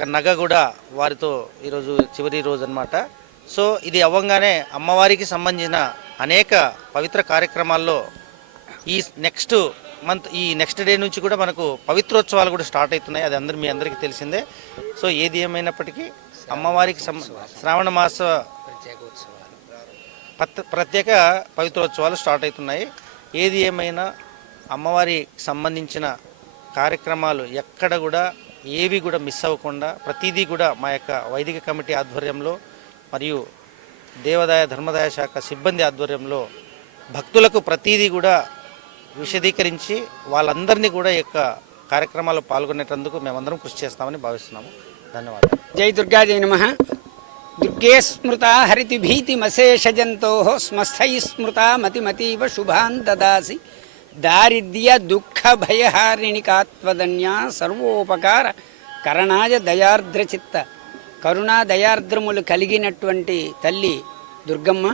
ఒక నగ కూడా వారితో ఈరోజు చివరి రోజు అనమాట. సో ఇది అవ్వంగానే అమ్మవారికి సంబంధించిన అనేక పవిత్ర కార్యక్రమాల్లో ఈ నెక్స్ట్ మంత్ ఈ నెక్స్ట్ డే నుంచి కూడా మనకు పవిత్రోత్సవాలు కూడా స్టార్ట్ అవుతున్నాయి. అది మీ అందరికీ తెలిసిందే. సో ఏది ఏమైనప్పటికీ అమ్మవారికి శ్రావణ మాస ప్రత్యేక పవిత్రోత్సవాలు స్టార్ట్ అవుతున్నాయి. ఏది ఏమైనా అమ్మవారికి సంబంధించిన కార్యక్రమాలు ఎక్కడ కూడా ఏవి కూడా మిస్ అవ్వకుండా ప్రతిదీ కూడా మా యొక్క వైదిక కమిటీ ఆధ్వర్యంలో మరియు దేవాదాయ ధర్మదాయ శాఖ సిబ్బంది ఆధ్వర్యంలో భక్తులకు ప్రతిదీ కూడా విశదీకరించి వాళ్ళందరినీ కూడా ఈ యొక్క కార్యక్రమాల్లో పాల్గొనేటందుకు మేమందరం కృషి చేస్తామని భావిస్తున్నాము. ధన్యవాదాలు. జై దుర్గా, జై నమః. దుర్గే స్మృతా హరితి భీతిమశేషజంతో స్మస్థై స్మృతా మతిమతీవ శుభాన్ దదాసి దారిద్ర్య దుఃఖ భయహారిణికాత్వదన్యా సర్వోపకార కరణాయ దయార్ద్రచిత్త. కరుణా దయార్ద్రములు కలిగినటువంటి తల్లి దుర్గమ్మ.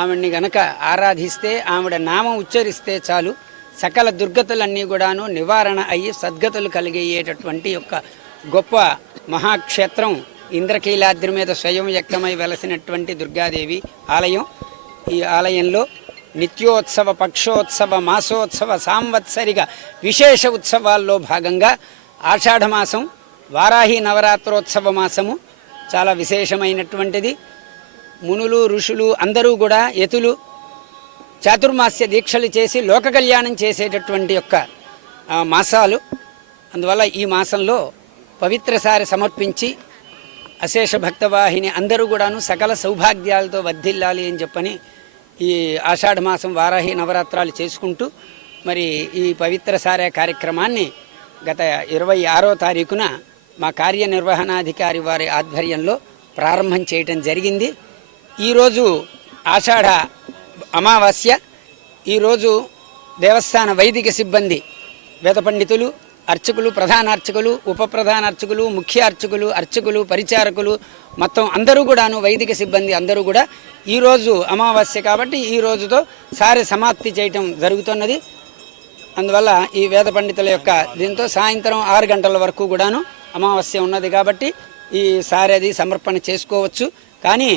ఆవిడ్ని గనక ఆరాధిస్తే, ఆవిడ నామం ఉచ్చరిస్తే చాలు సకల దుర్గతులన్నీ కూడాను నివారణ అయ్యి సద్గతులు కలిగేటటువంటి యొక్క గొప్ప మహాక్షేత్రం ఇంద్రకీలాద్రి మీద స్వయం వ్యక్తమై వెలసినటువంటి దుర్గాదేవి ఆలయం. ఈ ఆలయంలో నిత్యోత్సవ, పక్షోత్సవ, మాసోత్సవ, సాంవత్సరిక విశేష ఉత్సవాల్లో భాగంగా ఆషాఢమాసం వారాహి నవరాత్రోత్సవ మాసము చాలా విశేషమైనటువంటిది. మునులు, ఋషులు అందరూ కూడా యతులు చాతుర్మాస్య దీక్షలు చేసి లోక కళ్యాణం చేసేటటువంటి యొక్క మాసాలు. అందువల్ల ఈ మాసంలో పవిత్రసారి సమర్పించి అశేష భక్తవాహిని అందరూ కూడాను సకల సౌభాగ్యాలతో వర్ధిల్లాలి అని చెప్పని ఈ ఆషాఢమాసం వారాహి నవరాత్రాలు చేసుకుంటూ మరి ఈ పవిత్రసారే కార్యక్రమాన్ని గత 26వ తారీఖున మా కార్యనిర్వహణాధికారి వారి ఆధ్వర్యంలో ప్రారంభం చేయటం జరిగింది. ఈరోజు ఆషాఢ అమావాస్య. ఈరోజు దేవస్థాన వైదిక సిబ్బంది, వేద పండితులు, అర్చకులు, ప్రధాన అర్చకులు, ఉప ప్రధాన అర్చకులు, ముఖ్య అర్చకులు, అర్చకులు, పరిచారకులు మొత్తం అందరూ కూడాను వైదిక సిబ్బంది అందరూ కూడా ఈరోజు అమావాస్య కాబట్టి ఈ రోజుతో సారె సమాప్తి చేయటం జరుగుతున్నది. అందువల్ల ఈ వేద పండితుల యొక్క దీంతో సాయంత్రం 6 గంటల వరకు కూడాను అమావాస్య ఉన్నది కాబట్టి ఈ సారెది సమర్పణ చేసుకోవచ్చు. కానీ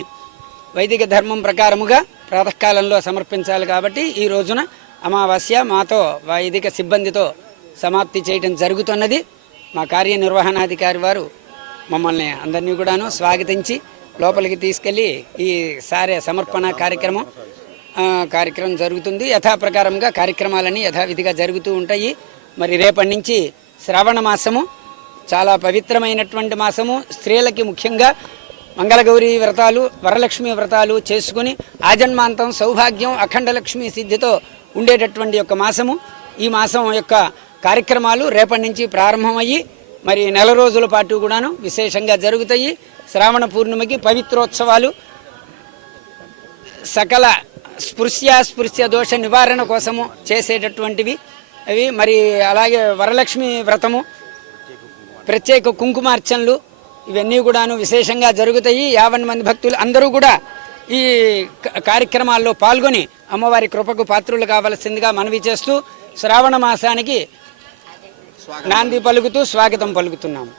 వైదిక ధర్మం ప్రకారముగా ప్రాతకాలంలో సమర్పించాలి కాబట్టి ఈ రోజున అమావాస్య మాతో వైదిక సిబ్బందితో సమాప్తి చేయడం జరుగుతున్నది. మా కార్యనిర్వహణాధికారి వారు మమ్మల్ని అందరినీ కూడాను స్వాగతించి లోపలికి తీసుకెళ్ళి ఈ సారే సమర్పణ కార్యక్రమం జరుగుతుంది. యథాప్రకారంగా కార్యక్రమాలన్నీ యథావిధిగా జరుగుతూ ఉంటాయి. మరి రేపటి నుంచి శ్రావణ మాసము చాలా పవిత్రమైనటువంటి మాసము. స్త్రీలకి ముఖ్యంగా మంగళగౌరీ వ్రతాలు, వరలక్ష్మి వ్రతాలు చేసుకుని ఆజన్మాంతం సౌభాగ్యం, అఖండలక్ష్మి సిద్ధితో ఉండేటటువంటి యొక్క మాసము. ఈ మాసం యొక్క కార్యక్రమాలు రేపటి నుంచి ప్రారంభమయ్యి మరి నెల రోజుల పాటు కూడాను విశేషంగా జరుగుతాయి. శ్రావణ పూర్ణిమకి పవిత్రోత్సవాలు, సకల స్పృశ్య దోష నివారణ కోసము చేసేటటువంటివి అవి. మరి అలాగే వరలక్ష్మి వ్రతము, ప్రత్యేక కుంకుమార్చనలు ఇవన్నీ కూడాను విశేషంగా జరుగుతాయి. 50 మంది భక్తులు అందరూ కూడా ఈ కార్యక్రమాల్లో పాల్గొని అమ్మవారి కృపకు పాత్రులు కావలసిందిగా మనవి చేస్తూ శ్రావణ మాసానికి నాంది పలుకుతూ స్వాగతం పలుకుతున్నాము.